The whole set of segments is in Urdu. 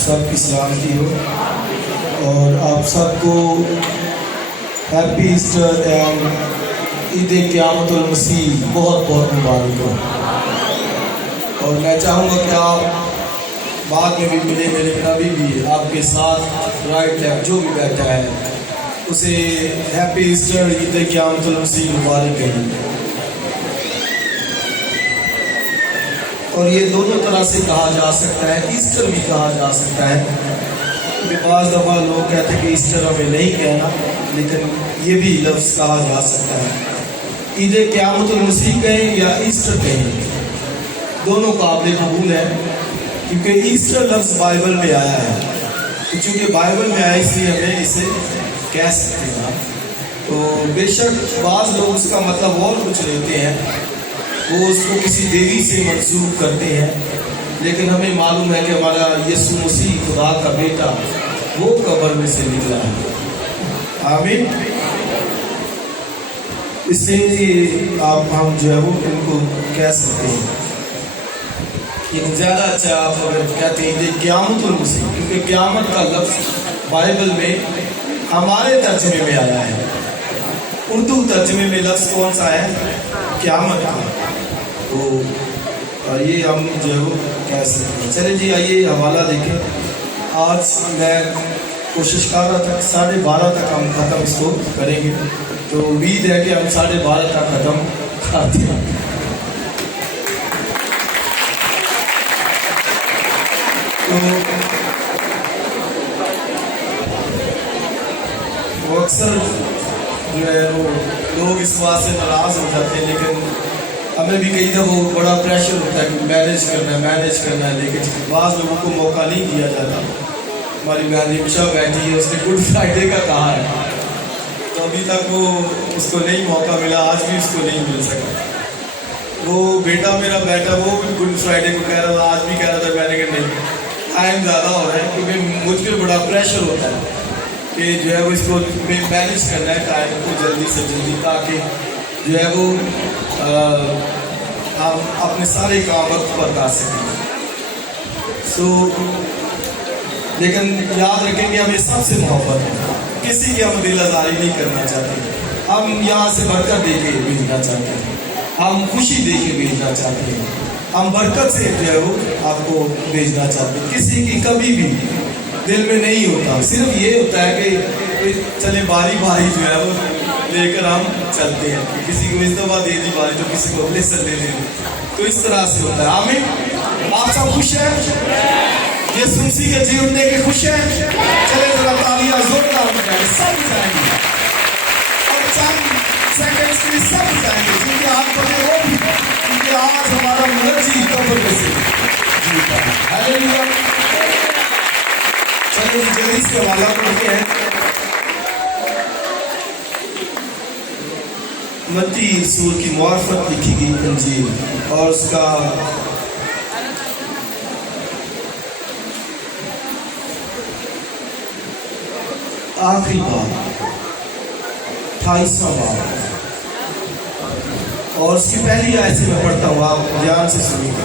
سب کی سلامتی ہو اور آپ سب کو ہیپی ایسٹر اینڈ عید قیامت المسیح بہت بہت مبارک ہو. اور میں چاہوں گا کہ آپ بعد میں بھی ملے، میرے نبی بھی آپ کے ساتھ رائٹ لیفٹ جو بھی بیٹھا ہے اسے ہیپی ایسٹر عید قیامت المسیح مبارک کہیں. اور یہ دونوں طرح سے کہا جا سکتا ہے، ایسٹر بھی کہا جا سکتا ہے. بعض دفعہ لوگ کہتے ہیں کہ ایسٹر ہمیں نہیں کہنا، لیکن یہ بھی لفظ کہا جا سکتا ہے. عید قیامت المسیح کہیں یا ایسٹر کہیں، دونوں قابل قبول ہیں، کیونکہ ایسٹر لفظ بائبل میں آیا ہے. تو چونکہ بائبل میں آیا اس لیے ہمیں اسے کہہ سکتے ہیں. تو بے شک بعض لوگ اس کا مطلب اور کچھ لیتے ہیں، وہ اس کو کسی دیوی سے منسوب کرتے ہیں، لیکن ہمیں معلوم ہے کہ ہمارا یسوع مسیح خدا کا بیٹا وہ قبر میں سے نکلا ہے. آمین. اس لیے آپ ہم جو ہے وہ ان کو کہہ سکتے ہیں. لیکن زیادہ اچھا آپ اگر کہتے ہیں قیامت المسیح، کیونکہ قیامت کا لفظ بائبل میں ہمارے ترجمے میں آیا ہے. اردو ترجمے میں لفظ کون سا ہے؟ قیامت کا. تو یہ ہم جو ہے وہ کہہ سکتے ہیں. چلیں جی آئیے حوالہ دیکھیں. آج میں کوشش کر رہا تھا 12:30 تک ہم ختم اس کو کریں گے، تو امید ہے کہ ہم 12:30 تک ختم کرتے ہیں. تو اکثر جو ہے وہ لوگ اس بات سے ناراض ہو جاتے ہیں، لیکن ہمیں بھی کئی دفعہ بڑا پریشر ہوتا ہے کہ مینیج کرنا ہے، لیکن بعض لوگوں کو موقع نہیں دیا جاتا. ہماری بہن ہمیشہ بیٹھی ہے، اس نے گڈ فرائیڈے کا کہا ہے، تو ابھی تک وہ اس کو نہیں موقع ملا، آج بھی اس کو نہیں مل سکا. وہ بیٹا میرا بیٹا وہ بھی گڈ فرائیڈے کو کہہ رہا تھا، آج بھی کہہ رہا تھا. میں نے کہا نہیں، ٹائم زیادہ ہو رہا ہے، کیونکہ مجھ پہ بڑا پریشر ہوتا ہے کہ جو ہے وہ اس کو مینیج کرنا ہے ٹائم کو جلدی سے جلدی، تاکہ جو ہے وہ ہم اپنے سارے کام وقت پر کر سکیں. لیکن یاد رکھیں کہ ہمیں سب سے محبت ہے، کسی کی ہم دل آزاری نہیں کرنا چاہتے. ہم یہاں سے برکت دے کے بھیجنا چاہتے ہیں، ہم خوشی دے کے بھیجنا چاہتے ہیں، ہم برکت سے جو ہے وہ آپ کو بھیجنا چاہتے ہیں. کسی کی کبھی بھی دل میں نہیں ہوتا، صرف یہ ہوتا ہے کہ چلے باری باری جو ہے وہ لے کر ہم چلتے ہیں. کسی کو اس دفعہ دے دی باری تو کسی کو اگلے سال دے دی، تو اس طرح سے ہوتا ہے. آمین. آپ سب خوش ہیں؟ یسوع مسیح کے جی اٹھنے کے خوش ہیں؟ چلے ذرا تالیاں زوردار بجائیں، سب بجائیں گے اور چند سیکنڈز کے لیے سب بجائیں گے، کیونکہ آپ کو وہ بھی، کیونکہ آج ہمارا منجی قبر میں سے جیتا ہے. ہاللیلویا. چلے جلدی سے حوالہ پڑھتے ہیں. متی رسول کی معرفت لکھی گئی انجیل اور اس کا آخری باب 28واں باب، اور اس کی پہلی آیت سے میں پڑھتا ہوں، آپ دھیان سے سنیے گا.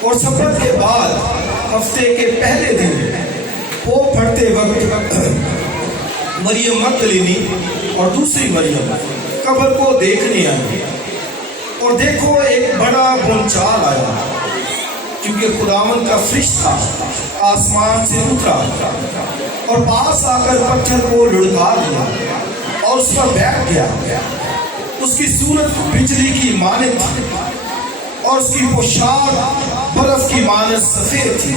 اور سبت کے بعد ہفتے کے پہلے دن وہ پڑھتے وقت مریم مگدلینی اور دوسری مریم قبر کو دیکھنے آئی، اور دیکھو ایک بڑا بھونچال آیا، کیونکہ خداوند کا فرشتہ آسمان سے اترا اور پاس آ کر پتھر کو لڑکا دیا اور اس پر بیٹھ گیا. اس کی صورت بجلی کی مانند تھی اور اس کی پوشاک برف کی مانند سفید تھی،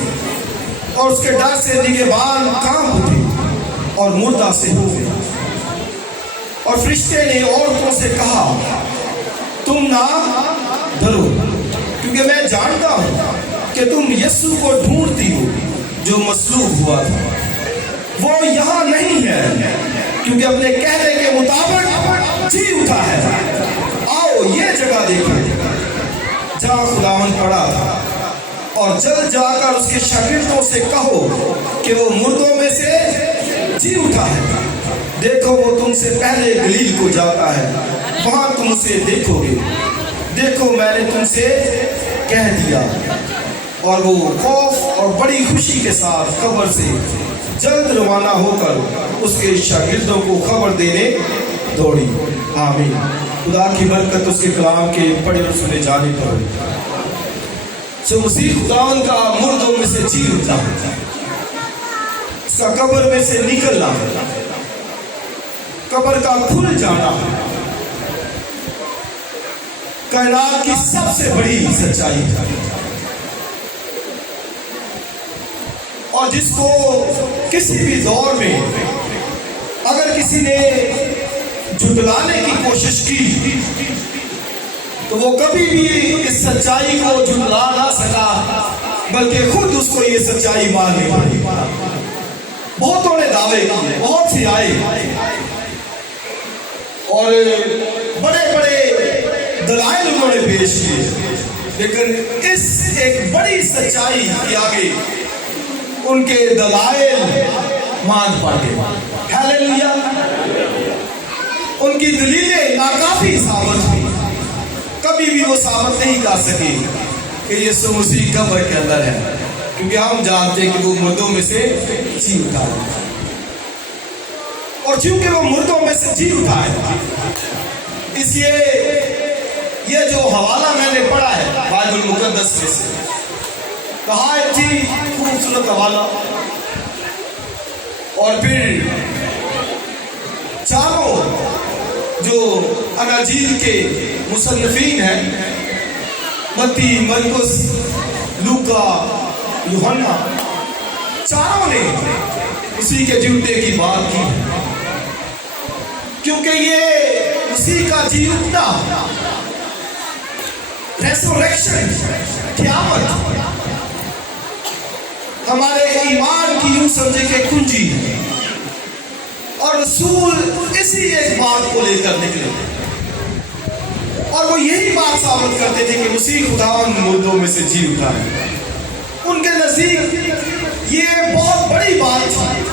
اور اس کے ڈر سے نگہبان کانپ اٹھے اور مردہ سے ہو گیا. اور فرشتے نے عورتوں سے کہا تم نہ ڈرو، کیونکہ میں جانتا ہوں کہ تم یسوع کو ڈھونڈتی ہو جو مصلوب ہوا تھا. وہ یہاں نہیں ہے، کیونکہ اپنے کہنے کے مطابق جی اٹھا ہے. آؤ یہ جگہ دیکھو جہاں خداوند پڑا تھا، اور جلد جا کر اس کے شاگردوں سے کہو کہ وہ مردوں میں سے جی اٹھا ہے. دیکھو وہ تم سے پہلے گلیل کو جاتا ہے، وہاں تم اسے دیکھو گے. دیکھو میں نے تم سے کہہ دیا. اور وہ خوف اور بڑی خوشی کے ساتھ قبر سے جلد روانہ ہو کر اس کے شاگردوں کو خبر دینے دوڑی. آمین. خدا کی برکت اس کے کلام کے پڑھے اور سنے جانے پر ہو. سو مسیح خداوند کا مردوں میں سے جی اٹھنا، اس کا قبر میں سے نکلنا، قبر کا کھل جانا کائنات کی سب سے بڑی سچائی ہے، اور جس کو کسی بھی دور میں اگر کسی نے جھٹلانے کی کوشش کی تو وہ کبھی بھی اس سچائی کو جھٹلا نہ سکا، بلکہ خود اس کو یہ سچائی ماننی پڑی. بہتوں نے دعوے کیے، بہت سے آئے اور بڑے بڑے دلائل انہوں نے پیش کیے، لیکن اس ایک بڑی سچائی کے آگے ان کے دلائل مان پڑے. ہیلیلویا. ان کی دلیلیں ناکافی ثابت ہوئی، کبھی بھی وہ ثابت نہیں کر سکے کہ یسوع مسیح قبر کے اندر ہے، کیونکہ ہم جانتے ہیں کہ وہ مردوں میں سے جی اٹھا ہے، اور چونکہ وہ مردوں میں سے جی اٹھا ہے، اس لیے یہ جو حوالہ میں نے پڑھا ہے بائبل مقدس میں سے، نہایت ہی خوبصورت حوالہ، اور پھر چاروں جو اناجیل کے مصنفین ہیں، متی، مرکس، لوکا، یوحنا، چاروں نے اسی کے جی اٹھنے کی بات کی، کیونکہ یہ اسی کا جی اٹھنا، ریسوریکشن، قیامت، ہمارے ایمان کی یوں سمجھے کہ کنجی ہے، اور رسول اسی ایک بات کو لے کر نکلے، اور وہ یہی بات ثابت کرتے تھے کہ مسیح خداوند مردوں میں سے جی اٹھا ہے. ان کے نزدیک یہ بہت بڑی بات تھی،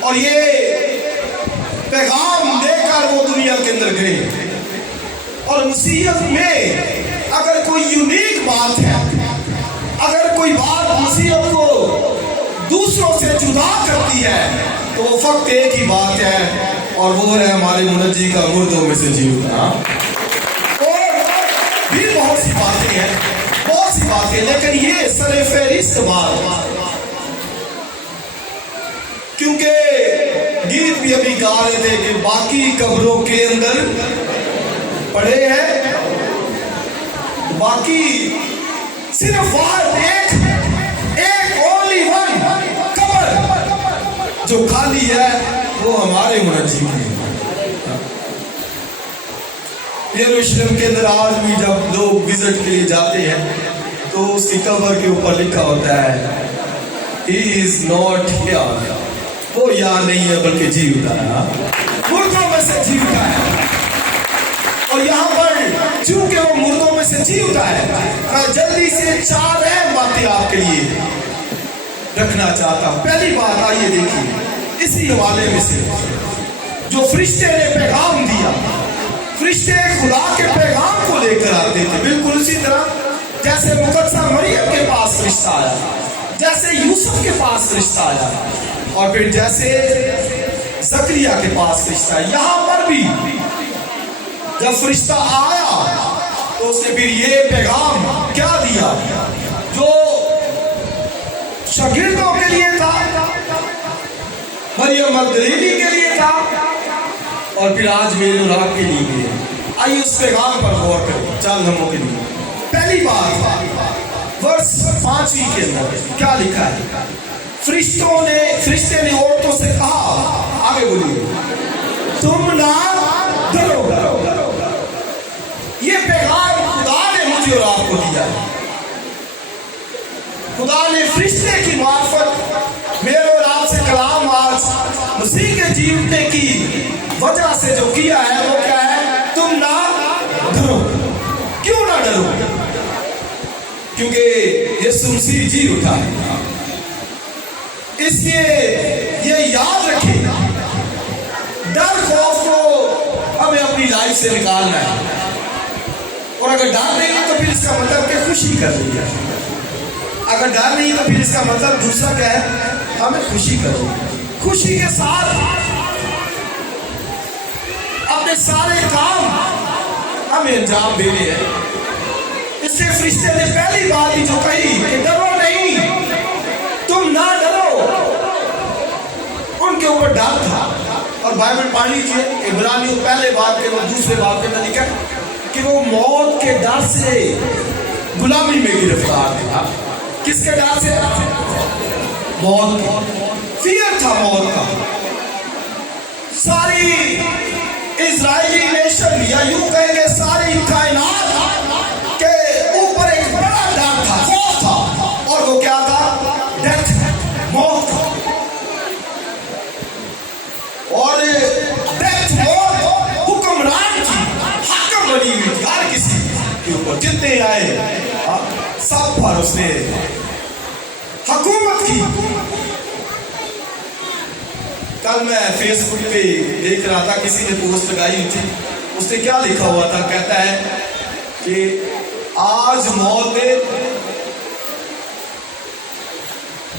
اور یہ پیغام دے کر وہ دنیا کے اندر گئے. اور مسیحیت میں اگر کوئی یونیک بات ہے، اگر کوئی بات مسیحیت کو دوسروں سے جدا کرتی ہے، تو وہ فقط ایک ہی بات ہے، اور وہ ہے ہمارے منجی کا مردوں میں سے جی اٹھنا. اور بھی بہت سی باتیں ہیں، بہت سی باتیں، لیکن یہ سر فہرست بات، کیونکہ گیت بھی ابھی گا رہے تھے کہ باقی قبروں کے اندر پڑے ہیں، باقی صرف ایک اونلی ون قبر جو خالی ہے وہ ہمارے منجی کی ہے. یروشلم کے اندر آج بھی جب لوگ وزٹ کے لیے جاتے ہیں تو اس کی قبر کے اوپر لکھا ہوتا ہے He is not here. وہ یہاں نہیں ہے بلکہ جی اٹھا ہے، مردوں میں سے جی اٹھا ہے. اور یہاں پر چونکہ وہ مردوں میں سے جی اٹھا ہے، میں جلدی سے 4 اہم باتیں آپ کے لیے رکھنا چاہتا ہوں. پہلی بات آئیے دیکھیے اسی حوالے میں سے جو فرشتے نے پیغام دیا. فرشتے خدا کے پیغام کو لے کر آتے تھے، بالکل اسی طرح جیسے مقدسہ مریم کے پاس فرشتہ آیا، جیسے یوسف کے پاس فرشتہ آیا، اور پھر جیسے زکریا کے پاس فرشتہ آیا. یہاں پر بھی جب فرشتہ آیا تو اس نے پھر یہ پیغام کیا دیا جو شاگردوں کے لیے تھا، مریم مگدلینی کے لیے تھا، اور پھر آج میرے اور آپ کے لیے بھی ہے. آئیے اس پیغام پر غور کریں چند لمحوں کے لیے. پہلی بات ورس 5 کے اندر کیا لکھا ہے؟ فرشتے نے عورتوں سے کہا، آگے بولیے، تم نہ ڈرو. یہ پیغام خدا نے مجھے اور آپ کو دیا ہے. خدا نے فرشتے کی معرفت میرے اور آپ سے کلام آج مسیح کے جی اٹھنے کی وجہ سے جو کیا ہے وہ کیا ہے؟ تم نہ ڈرو. کیوں نہ ڈرو؟ کیونکہ یسوع مسیح جی اٹھا ہے. اس لیے یہ یاد رکھیں، ڈر خوف کو ہمیں اپنی لائف سے نکالنا ہے. اور اگر ڈر نہیں ہے تو پھر اس کا مطلب کہ خوشی کر رہی ہے. اگر ڈر نہیں تو پھر اس کا مطلب دوسرا کیا ہے؟ ہمیں خوشی کر رہی ہے. خوشی کے ساتھ اپنے سارے کام ہمیں انجام دینے ہیں. اس سے فرشتے نے پہلی بات ہی جو کہی کہ ڈرو نہیں، تم نہ ڈرو. ان کے اوپر ڈر تھا. اور بائبل پڑھ لیجیے عبرانیوں پہلے باب کے دوسرے باب کے اندر لکھا کہ وہ موت کے ڈر سے غلامی میں گرفتار تھا. کس کے ڈر سے؟ موت کا فیئر تھا. موت کا ساری اسرائیلی نیشن یا یوں کہیں گے ساری کائنات کے اوپر ایک بڑا ڈر تھا، خوف تھا. اور وہ کیا تھا؟ ڈیتھ، موت کا. اور ڈیتھ موت حکمران کی حاکم بنی ہوئی تھی ہر کسی کے اوپر. جتنے آئے سب پر اس نے حکومت کی. کل میں فیس بک پہ دیکھ رہا تھا، کسی نے پوسٹ لگائی ہوئی تھی. اس نے کیا لکھا ہوا تھا؟ کہتا ہے کہ آج موت نے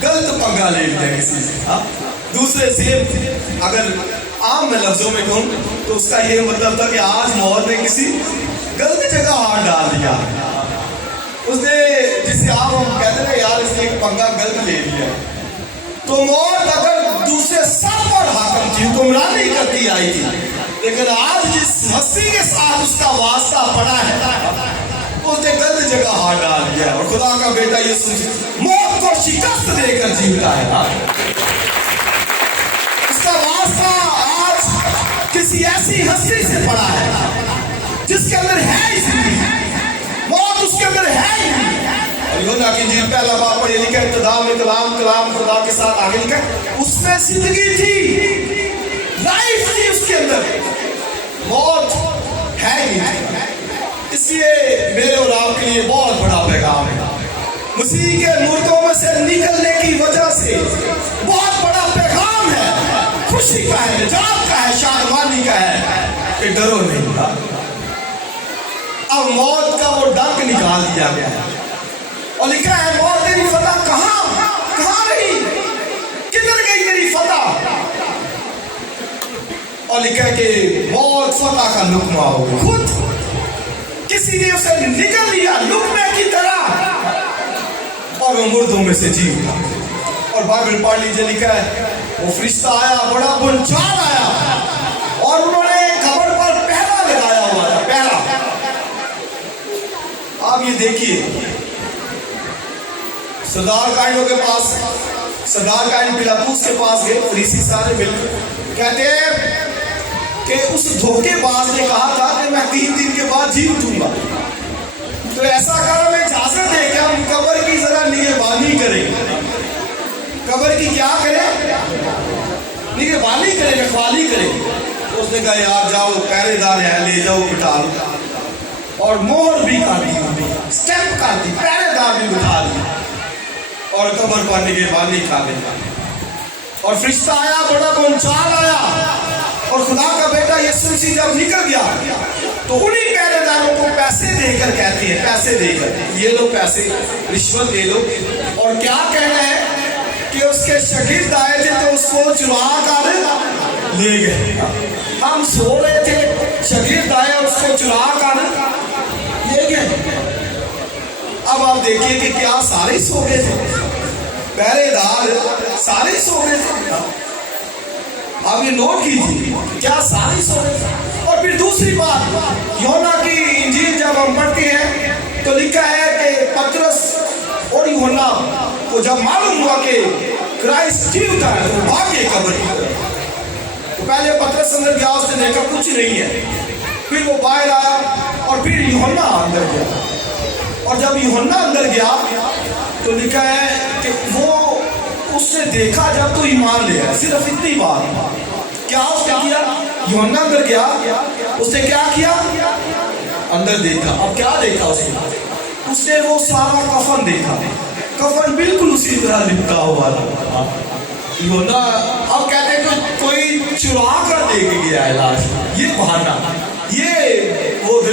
غلط پنگا لے لیا کسی سے. دوسرے سے اگر عام میں لفظوں میں کہوں تو اس کا یہ مطلب تھا کہ آج موت نے کسی غلط جگہ ہاتھ ڈال دیا. اس نے جسے آپ ہم کہتے ہیں یار اس نے ایک پنگا غلط لے لیا. تو موت اگر دوسرے سب پر حاکم تھی، حکمرانی کرتی آئی تھی، لیکن آج جس مسیح کے ساتھ اس کا واسطہ پڑا ہے اس نے غلط جگہ ہاتھ ڈال دیا. اور خدا کا بیٹا یسوع موت کو شکست دے کر جیتا ہے. اس کا واسطہ آج کسی ایسی ہستی سے پڑا ہے جس کے اندر ہے ہی زندگی، موت اس کے اندر ہے ہی نہیں. یوحنا کی انجیل پہلا باب پر یہ لکھا ہے ابتدا میں کلام، کلام خدا کے ساتھ. آگے لکھا ہے اس میں زندگی تھی، لائف تھی اس کے اندر، موت ہے ہی نہیں. اس لیے میرے اور آپ کے لیے بہت بڑا پیغام ہے. مسیح کے مردوں میں سے نکلنے کی وجہ سے بہت بڑا پیغام ہے. خوشی کا ہے، نجات کا ہے، شادمانی کا ہے کہ ڈرو نہیں. اب موت کا وہ ڈنک نکال دیا گیا ہے اور لکھا ہے موت تیری فتح کہاں رہی، کدھر گئی تیری فتح. اور لکھا ہے کہ موت فتح کا لقمہ ہو گئی. خود کسی نے اسے نکل لیا لقمے کی طرح اور وہ مردوں میں سے جی اٹھا. اور بائبل پڑھ لیجیے لکھا ہے وہ فرشتہ آیا، بڑا بنچال آیا اور انہوں نے قبر پر پہرا لگایا ہوا تھا. پہرا آپ یہ دیکھیے سردار کائنوں کے پاس، سردار کائن پلاطوس کے پاس گئے، فریسی سارے مل کہتے ہیں کہ اس دھوکے باز نے کہا تھا کہ میں 3 دن کے بعد جی اٹھوں گا. تو ایسا کرو میں اجازت دے کہ ہم قبر کی ذرا نگہبانی کریں. قبر کی کیا کریں؟ نگہبانی کریں، رکھوالی کریں. اس نے کہا یار جاؤ پہرے دار ہیں لے جاؤ بٹھا لو. اور مہر بھی کر دی، اسٹیمپ کر دی، پہرے دار بھی بٹھا دی اور قبر پر نگہبانی کر دی. اور فرشتہ آیا، بڑا بنچال آیا اور خدا کا بیٹا یسوع مسیح جب نکل گیا تو انہی پہرے داروں کو پیسے دے کر کہتے ہیں، پیسے دے کر یہ لو پیسے، رشوت دے لو. اور کیا کہنا ہے کہ اس کے شاگرد آئے تھے تو اس کو چرا کر لے گئے. ہم سو رہے تھے، شاگرد آئے اور اس کو چرا کر لے گئے. اب آپ دیکھیے کہ کیا سارے سو گئے تھے؟ پہرے دار سارے سو گئے تھے. آپ یہ نوٹ کیجیے کیا سارے سو گئے تھے. اور پھر دوسری بات یوحنا کی انجیل جب ہم پڑھتے ہیں تو لکھا ہے کہ پترس اور یوحنا کو جب معلوم ہوا کہ کرائسٹ جی اٹھا ہے تو بھاگے قبر کی طرف. تو پہلے پترس اندر گیا، اس نے دیکھا کچھ نہیں ہے. پھر وہ باہر آیا اور پھر یوحنا اندر گیا. اور جب یوحنا اندر گیا تو لکھا ہے کہ وہ اس نے دیکھا جب تو ایمان لے آیا. صرف اتنی بات. کیا اس نے کیا؟ یوحنا اندر گیا، اس نے کیا کیا؟ اندر دیکھا. اب کیا دیکھا اس نے وہ سارا کفن دیکھا. کفن بالکل اسی طرح لپٹا ہوا تھا. یوحنا اب کہتے ہیں کوئی چرا کر دے کے گیا ہے لاش. یہ بہانہ، یہ وہ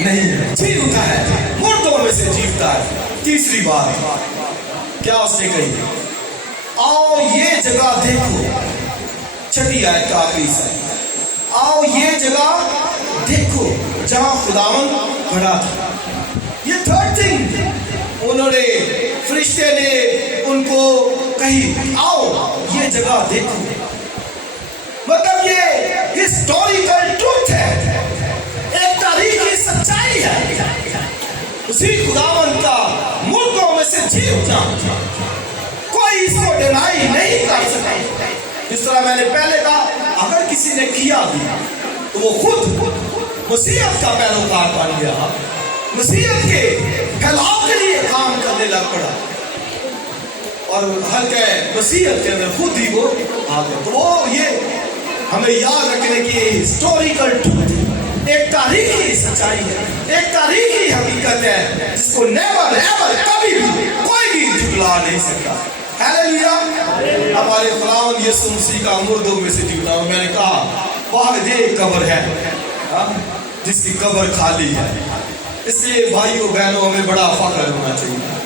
نہیں ہے. جی اٹھا ہے, مردوں میں سے جیتا ہے. تیسری بات کیا اس نے کہی, آؤ یہ جگہ دیکھو. چھٹی آیت کا آخری حصہ, آؤ یہ جگہ دیکھو جہاں خداوند کھڑا تھا. یہ تھرڈ تھنگ انہوں نے, فرشتے نے ان کو کہی, آؤ یہ جگہ دیکھو. مطلب یہ ہسٹوریکل ٹروتھ ہے, ایک تاریخی سچائی ہے. اسی خداوند کا مردوں میں سے جی اٹھنا, کوئی اس کو ڈینائی نہیں کر سکتا. جس طرح میں نے پہلے کہا, اگر کسی نے کیا بھی تو وہ خود مسیحیت کا پیروکار بن گیا, مسیحیت کے پھیلاؤ کے لیے کام کرنے لگ پڑا, اور حلقہ مسیحیت کے اندر خود ہی وہ آ گیا. تو وہ یہ ہمیں یاد رکھنے کی ہسٹوریکل ٹروتھ, ایک تاریخی سچائی ہے, ایک تاریخی حقیقت ہے جس کو نیور ایور کبھی بھی کوئی بھی جھٹلا نہیں سکتا. ہیلیلویا. ہمارے خداوند یسوع مسیح کا مردوں میں سے جیتا ہوں. میں نے کہا واحد ایک قبر ہے جس کی قبر خالی ہے. اس لیے بھائیوں بہنوں ہمیں بڑا فخر ہونا چاہیے.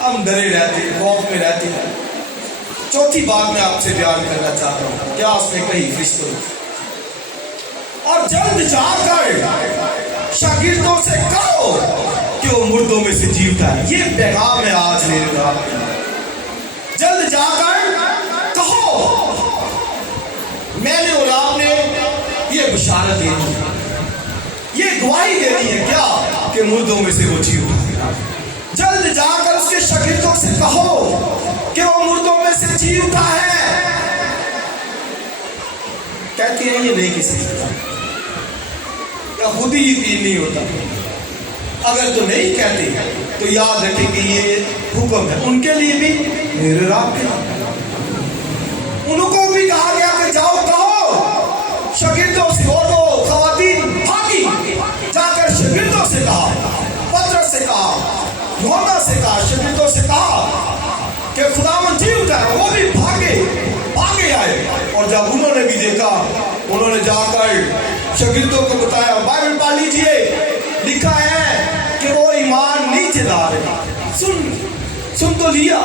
ہم ڈرے رہتے ہیں, خوف میں رہتے ہیں. چوتھی بات میں آپ سے بیان کرنا چاہتا ہوں, کیا اس نے کہی فرشتوں نے, اور جلد جا کر شاگردوں سے کہو کہ وہ مردوں میں سے جی اٹھا ہے. یہ پیغام ہے آج میرے رب کے. جلد جا کر کہو, میں نے اور آپ نے یہ بشارت دینی ہے, یہ گواہی دینی ہے کیا, کہ مردوں میں سے وہ جی اٹھا. جلد جا کر اس کے شاگردوں سے کہو کہ وہ مردوں میں سے جی اٹھا ہے. کہتے ہیں یہ نہیں کسی سے, یا خود ہی یقین نہیں ہوتا. اگر تو نہیں کہتے تو یاد رکھیں کہ یہ حکم ہے ان کے لیے بھی, میرے رب کے لیے. ان کو بھی کہا گیا کہ جاؤ کہو شاگردوں سے, اور وہ خواتین بھاگی جا کر شاگردوں سے کہا, پترس سے کہا, یوحنا سے کہا, شاگردوں سے کہا کہ خداوند جی اٹھا ہے. وہ بھی بھاگے آئے, اور جب انہوں نے بھی دیکھا, انہوں نے جا کر شاگردوں کو بتایا. بائبل پڑھ لیجئے, لکھا ہے کہ وہ ایمان نہیں لا رہے. سن تو لیا,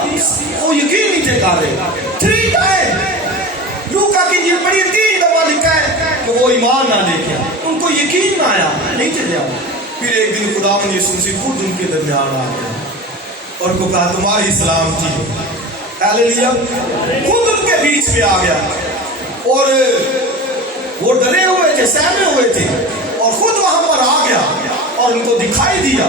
وہ یقین نہیں ٹھکا رہے. 3 ٹائم لوکا کی انجیل پڑھی 3 دفعہ لکھا ہے کہ وہ ایمان نہ لے کے آئے, ان کو یقین نہ آیا, نہیں چلے آئے. پھر ایک دن خداوند یسوع مسیح خود ان کے درمیان آ گیا اور کو کہا تمہاری سلامتی. ہیلیلویا. خود ان کے بیچ میں آ گیا, اور وہ ڈرے ہوئے تھے, سہمے ہوئے تھے, اور خود وہاں پر آ گیا اور ان کو دکھائی دیا.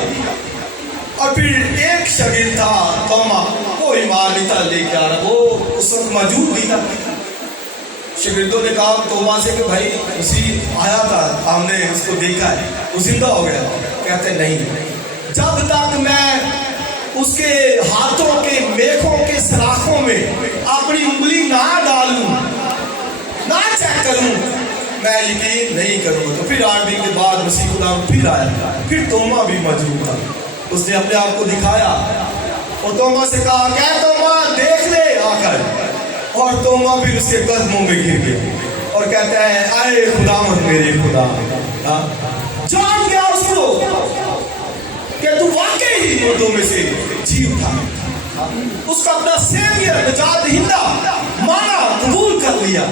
اور پھر ایک شاگرد تھا توما, وہ ایمان نہیں تھا لے کے آ رہا, وہ اس وقت موجود نہیں تھا. شاگردوں نے کہا توما سے کہ بھائی مسیح آیا تھا, ہم نے اس کو دیکھا ہے, وہ زندہ ہو گیا. کہتے نہیں, جب تک میں اس کے ہاتھوں کے میخوں کے سراخوں میں اپنی انگلی نہ ڈالوں, نہ چیک کروں, میں یقین نہیں کروں گا. تو پھر 8 دن کے بعد مسیح خدا پھر آیا, پھر توما بھی موجود تھا. اس نے اپنے آپ کو دکھایا اور توما سے کہا کیا توما دیکھ لے آ کر. اور توما پھر اس کے قدموں میں گر گیا اور کہتا ہے اے خداوند میرے خدا. جان گیا اس کو کہ تو واقعی ہی مردوں میں سے جی اٹھا. اس کا اپنا سیویئر نجات دہندہ مانا, قبول کر لیا.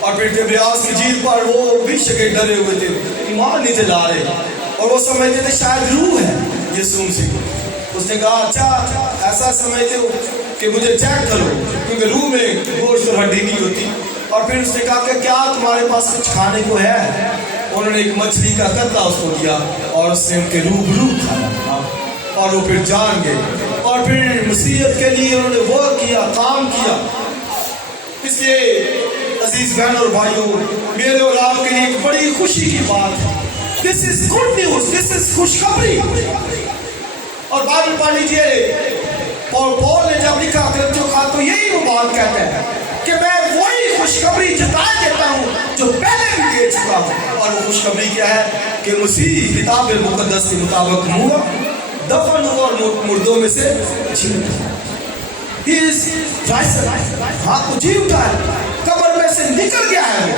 اور پھر تبریاس کی جھیل پر وہ بھی شاگرد ڈرے ہوئے تھے, ایمان نہیں تھے لا رہے, اور وہ سمجھتے تھے شاید روح ہے یسوع مسیح. اس نے کہا اچھا ایسا سمجھتے ہو کہ مجھے چیک کرو, کیونکہ روح میں گوشت اور ہڈی نہیں ہوتی. اور پھر اس نے کہا کہ کیا تمہارے پاس کچھ کھانے کو ہے. انہوں نے ایک مچھلی کا قطرہ اس کو دیا اور اس نے ان کے روبرو کھایا, اور وہ پھر جان گئے. اور پھر مسیحیت کے لیے انہوں نے وہ کیا, کام کیا. اس لیے عزیز بہن اور بھائیوں, میرے اور آپ کے لیے ایک بڑی خوشی کی بات ہے. دس از گڈ نیوز, دس از خوشخبری. اور بائبل پڑھ لیجیے, پول نے جب لکھا تو یہی وہ بات کہتا ہے کہ میں وہی خوشخبری جتا دیتا ہوں جو پہلے بھی دے چکا ہوں. اور وہ خوشخبری کیا ہے کہ مسیح کتاب مقدس کے مطابق ہوا, دفن ہوا اور مردوں میں سے جی اٹھا. ہاتھ کو جی اٹھا ہے, قبر میں سے نکل گیا ہے.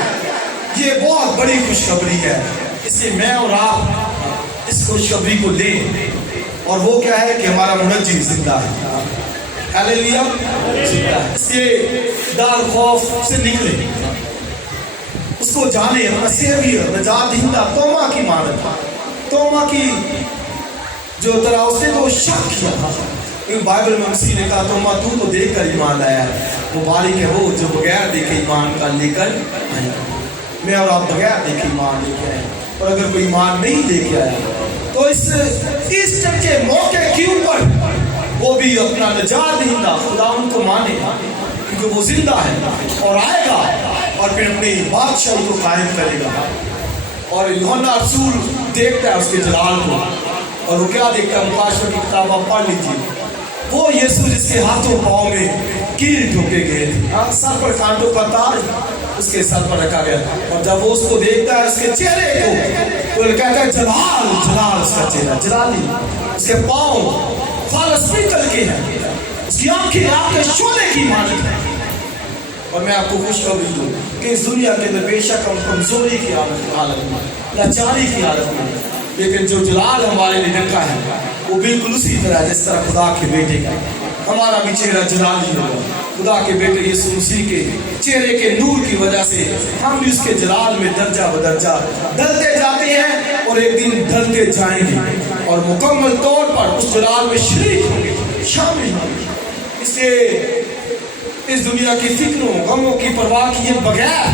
یہ بہت بڑی خوشخبری ہے، اس لیے میں اور آپ اس خوشخبری کو لیں، اور وہ کیا ہے کہ ہمارا منجی زندہ ہے، ہاللیلویا، اس لیے ڈر خوف سے نکلے، اس کو جانے، اپنا سیویئر نجات دہندہ توما کی مانت، توما کی جو طرح اس نے تو شک کیا تھا، بائبل میں مسیح نے کہا توما تو دیکھ کر ایمان لایا ہے، مبارک ہے وہ جو بغیر دیکھے ایمان کا لے کر آئے۔ میں اور آپ بغیر دیکھے ایمان لے کے آئے، اور اگر کوئی ایمان نہیں لے کے آیا تو اس ایسٹر کے موقع کے اوپر وہ بھی اپنا نجات دہندہ خدا ان کو مانے، کیونکہ وہ زندہ ہے اور آئے گا اور پھر اپنی بادشاہی کو قائم کرے گا۔ اور یوحنا رسول دیکھتا ہے اس کے جلال کو، اور وہ کیا دیکھتا ہے؟ مکاشفہ کی کتاب آپ پڑھ لیجیے، وہ یسوع جس کے ہاتھوں پاؤں میں کیل ٹھوکے گئے تھے، سر پر کانٹوں کا تاج اس کے سر پر رکھا گیا، اور جب وہ اس کو دیکھتا ہے اس کے چہرے کو تو وہ کہتا ہے جلال، جلال اس کا چہرہ جلالی، اس کے پاؤں خالص پتل کے ہیں، اس کی آنکھیں آگ کے شعلے کی مانند ہیں۔ اور میں آپ کو خوشخبری دوں کہ اس دنیا کے اندر بے شک ہم کمزوری کی حالت میں، لاچاری کی حالت میں، لیکن جو جلال ہمارے لیے ڈھکا ہے وہ بالکل اسی طرح جس طرح خدا کے بیٹے کا ہمارا بھی چہرہ جلالی ہوگا۔ خدا کے بیٹے یسوع مسیح کے چہرے کے نور کی وجہ سے ہم بھی اس کے جلال میں درجہ بدرجہ ڈھلتے جاتے ہیں، اور ایک دن ڈھلتے جائیں گے اور مکمل طور پر اس جلال میں شریک ہوں گے، شامل ہوں گے۔ اس لیے اس دنیا کی فکروں غموں کی پرواہ کیے بغیر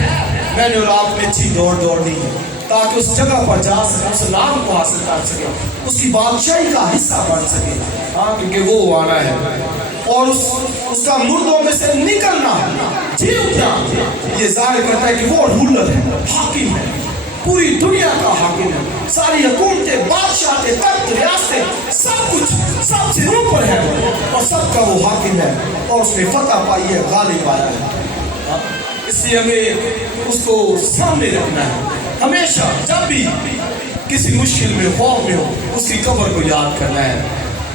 میں نے اور آپ نے اچھی دوڑنی ہے، تاکہ اس جگہ پر جا سکے، اس نام کو حاصل کر سکے، اس کی بادشاہی کا حصہ بن سکے، ہاں، کیونکہ وہ آنا ہے، اور اس کا مردوں میں سے نکلنا، جی اٹھنا، یہ ظاہر کرتا ہے کہ وہ رولر ہے، حاکم ہے، پوری دنیا کا حاکم ہے، ساری حکومتیں، بادشاہتیں، تخت، ریاستیں، سب کچھ سب سے اوپر ہے، اور سب کا وہ حاکم ہے، اور اس نے فتح پائی ہے، غالب آیا ہے۔ اس لیے ہمیں اس کو سامنے رکھنا ہے ہمیشہ، جب بھی کسی مشکل میں، خوف میں ہو، اس کی قبر کو یاد کرنا ہے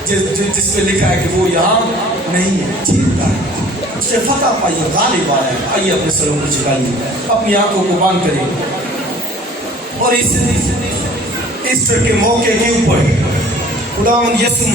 جس پہ لکھا ہے کہ وہ یہاں نہیں ہے، جیتا ہے، اس سے فتح پائی ہے، غالب آیا ہے۔ آئیے اپنے سروں کو جھکائیے، اپنی آنکھوں کو بند کریں، اور اس ایسٹر کے موقع کے اوپر خداوند یسوع